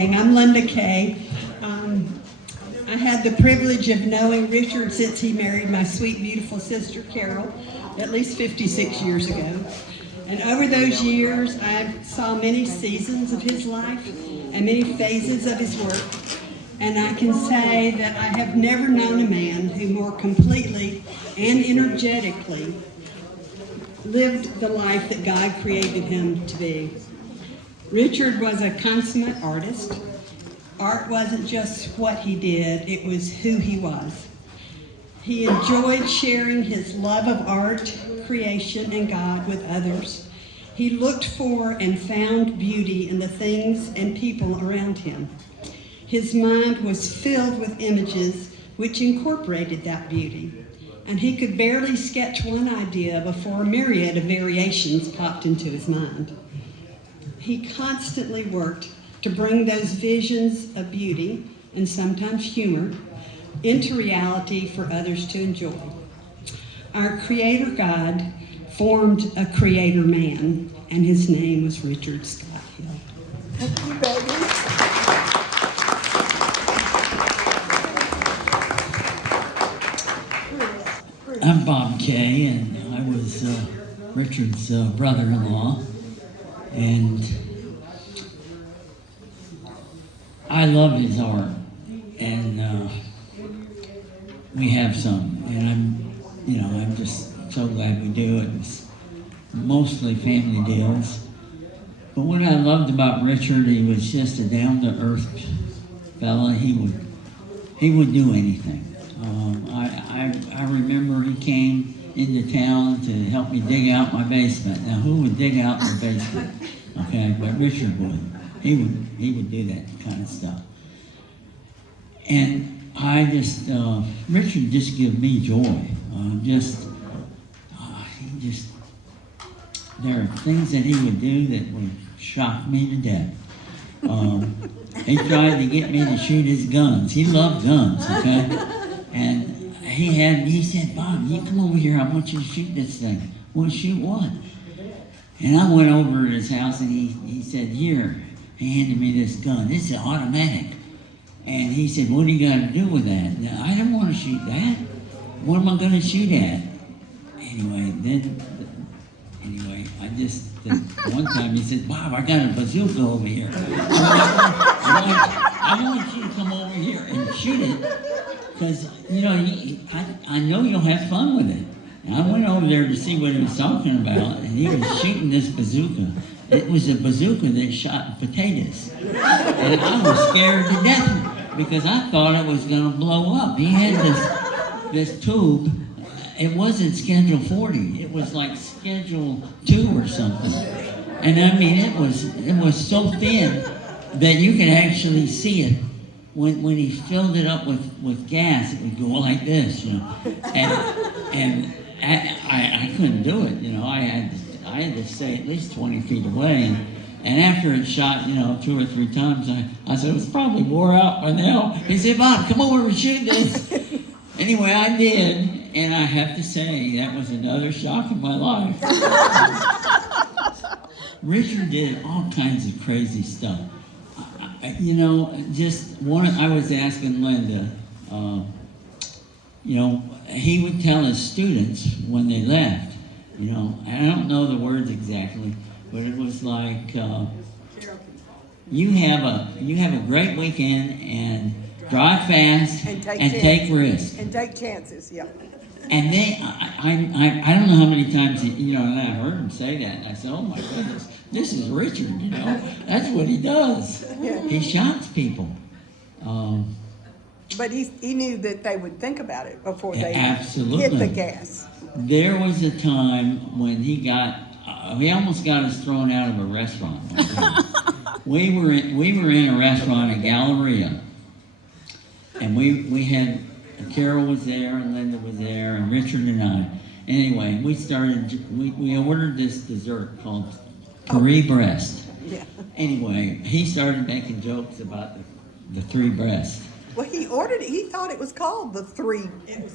I'm Linda Kay. I had the privilege of knowing Richard since he married my sweet, beautiful sister, Carol, at least 56 years ago. And over those years, I saw many seasons of his life and many phases of his work. And I can say that I have never known a man who more completely and energetically lived the life that God created him to be. Richard was a consummate artist. Art wasn't just what he did, it was who he was. He enjoyed sharing his love of art, creation, and God with others. He looked for and found beauty in the things and people around him. His mind was filled with images which incorporated that beauty, and he could barely sketch one idea before a myriad of variations popped into his mind. He constantly worked to bring those visions of beauty, and sometimes humor, into reality for others to enjoy. Our Creator God formed a Creator man, and his name was Richard Scott Hill. Thank you, baby. I'm Bob Kay, and I was Richard's brother-in-law, and I love his art, and we have some, and I'm just so glad we do it. It's mostly family deals. But what I loved about Richard, he was just a down-to-earth fella. He would do anything. I remember he came into town to help me dig out my basement. Now, who would dig out their basement? Okay, but Richard would. He would do that kind of stuff. And Richard just gave me joy. There are things that he would do that would shock me to death. He tried to get me to shoot his guns. He loved guns, okay? And he said, Bob, you come over here, I want you to shoot this thing. Well, shoot what? And I went over to his house and he said, here, he handed me this gun. It's an automatic. And he said, what do you got to do with that? Now, I don't want to shoot that. What am I going to shoot at? One time he said, Bob, I got a bazooka over here. I want you to come over here and shoot it, because, I know you'll have fun with it. And I went over there to see what he was talking about, and he was shooting this bazooka. It was a bazooka that shot potatoes. And I was scared to death because I thought it was going to blow up. He had this tube. It wasn't Schedule 40. It was like Schedule 2 or something. And I mean, it was so thin that you could actually see it. When he filled it up with gas, it would go like this, And I couldn't do it, I had to stay at least 20 feet away. And after it shot, 2 or 3 times, I said, it's probably wore out by now. He said, Bob, come over and shoot this. Anyway, I did. And I have to say, that was another shock in my life. Richard did all kinds of crazy stuff. I was asking Linda, he would tell his students when they left, I don't know the words exactly, but it was like, you have a great weekend and drive fast and take risks. And take chances, yeah. And I don't know how many times, and I heard him say that, and I said, oh my goodness, this is Richard, that's what he does. Yeah. He shocks people. But he knew that they would think about it before they absolutely hit the gas. There was a time when he almost got us thrown out of a restaurant. we were in a restaurant at Galleria, and we had, Carol was there, and Linda was there, and Richard and I. Anyway, we ordered this dessert called three breast. Yeah. Anyway, he started making jokes about the three breasts. Well, he ordered it. He thought it was called the three.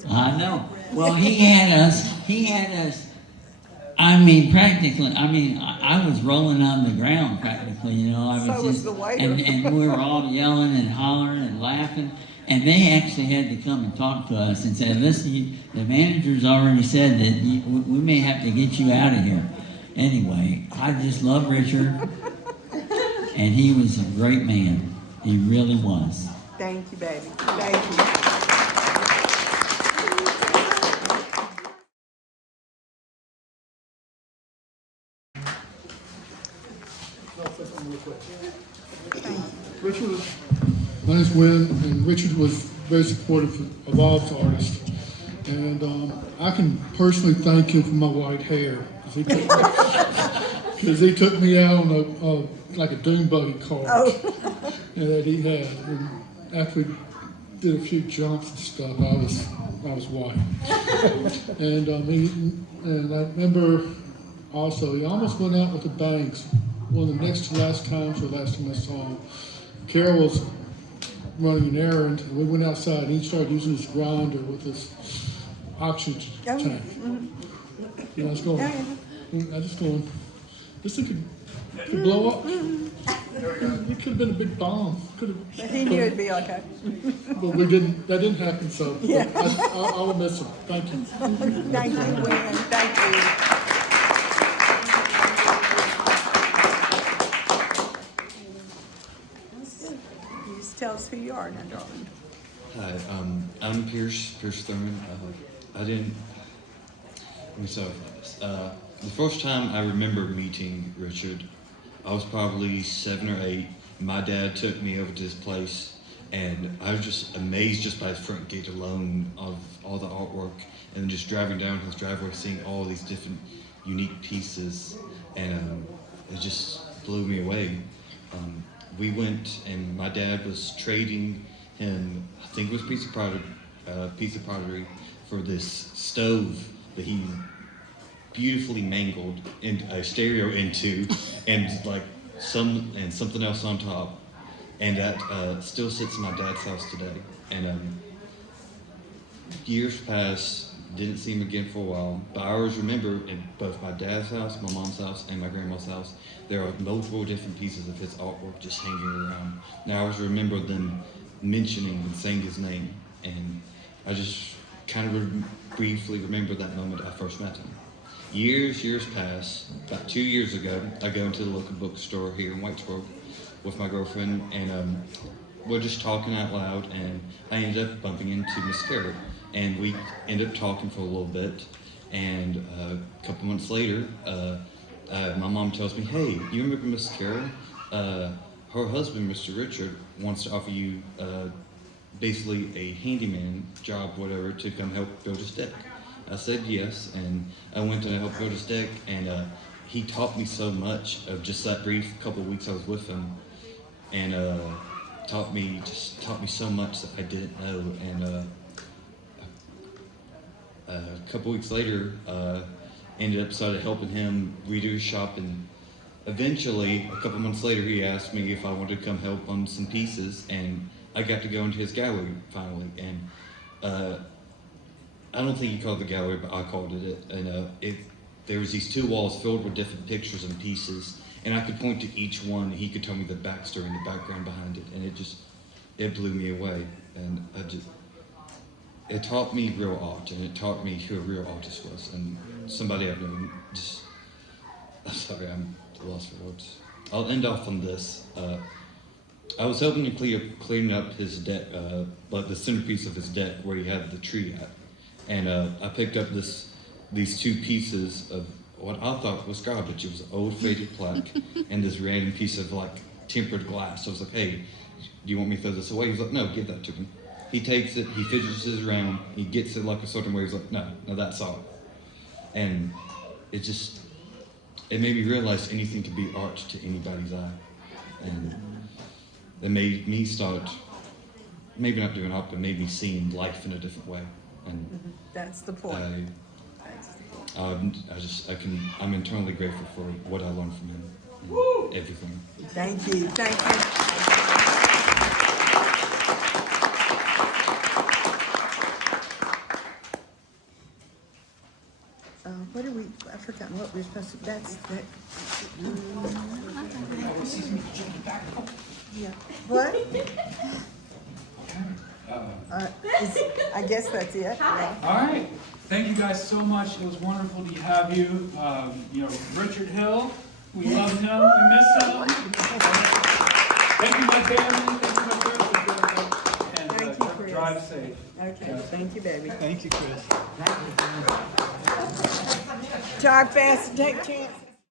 I know. Well, he had us, I mean, practically, I I was rolling on the ground practically, you know. I was So was just, the waiter. and we were all yelling and hollering and laughing. And they actually had to come and talk to us and say, listen, the manager's already said that we may have to get you out of here. Anyway, I just love Richard. And he was a great man. He really was. Thank you, baby. Thank you. Richard, my name's Wynn, and Richard was very supportive of all the artists. And I can personally thank him for my white hair, because he took me out on like a dune buggy car that he had. And after we did a few jumps and stuff, I was white. And I remember also he almost went out with the banks. One of the next to last times, or last time I saw him, Carol was running an errand, and we went outside, and he started using his grinder with his oxygen tank. You know, I was going, I just going, this thing could blow up. It could have been a big bomb. He knew it'd be okay. But we didn't. That didn't happen. So Yeah. I will miss him. Thank you. Thank you, Wynn. Thank you. You just tell us who you are now, darling. Hi, I'm Pierce Thurman. Let me start with this. The first time I remember meeting Richard, I was probably 7 or 8. My dad took me over to his place, and I was just amazed just by his front gate alone of all the artwork, and then just driving down his driveway, seeing all these different unique pieces, and it just blew me away. We went, and my dad was trading him, I think it was a piece of pottery for this stove that he beautifully mangled a stereo into, and like something else on top, and that still sits in my dad's house today. And years passed, didn't see him again for a while, but I always remember in both my dad's house, my mom's house, and my grandma's house, there are multiple different pieces of his artwork just hanging around. Now I always remember them mentioning and saying his name, and I just kind of briefly remember that moment I first met him. Years pass. About 2 years ago, I go into the local bookstore here in Whitesburg with my girlfriend, and we're just talking out loud, and I ended up bumping into Miss Carol, and we ended up talking for a little bit, and a couple months later, my mom tells me, hey, you remember Miss Carol? Her husband, Mr. Richard, wants to offer you basically a handyman job, whatever, to come help build his deck. I said yes, and I went and helped build his deck, and he taught me so much of just that brief couple of weeks I was with him, and taught me so much that I didn't know. And a couple weeks later, ended up started helping him redo his shop, and eventually, a couple months later, he asked me if I wanted to come help on some pieces, and I got to go into his gallery finally. And I don't think he called it the gallery, but I called it. And there was these 2 walls filled with different pictures and pieces, and I could point to each one, and he could tell me the backstory and the background behind it, and it blew me away. And it taught me real art, and it taught me who a real artist was, and somebody I've known. I'm sorry, I'm lost for words. I'll end off on this. I was helping to clean up his deck, but the centerpiece of his deck where he had the tree at. And I picked up these 2 pieces of what I thought was garbage. It was an old faded plaque and this random piece of like tempered glass. So I was like, hey, do you want me to throw this away? He's like, no, give that to me. He takes it, he fidgets it around, he gets it like a certain way. He's like, no, that's all. And it made me realize anything could be art to anybody's eye. And it made me start, maybe not doing art, but made me seeing life in a different way. And That's the point. I'm internally grateful for what I learned from him. And everything. Thank you. Thank you. forgot what we're supposed to, that's, that. Yeah, what? I guess that's it. Yeah. All right. Thank you guys so much. It was wonderful to have you. Richard Hill, we love him. We miss him. Thank you, my family. Thank you, my parents. And Thank you, Chris. drive safe. Okay, thank you, baby. Thank you, Chris. Drive fast and take chances.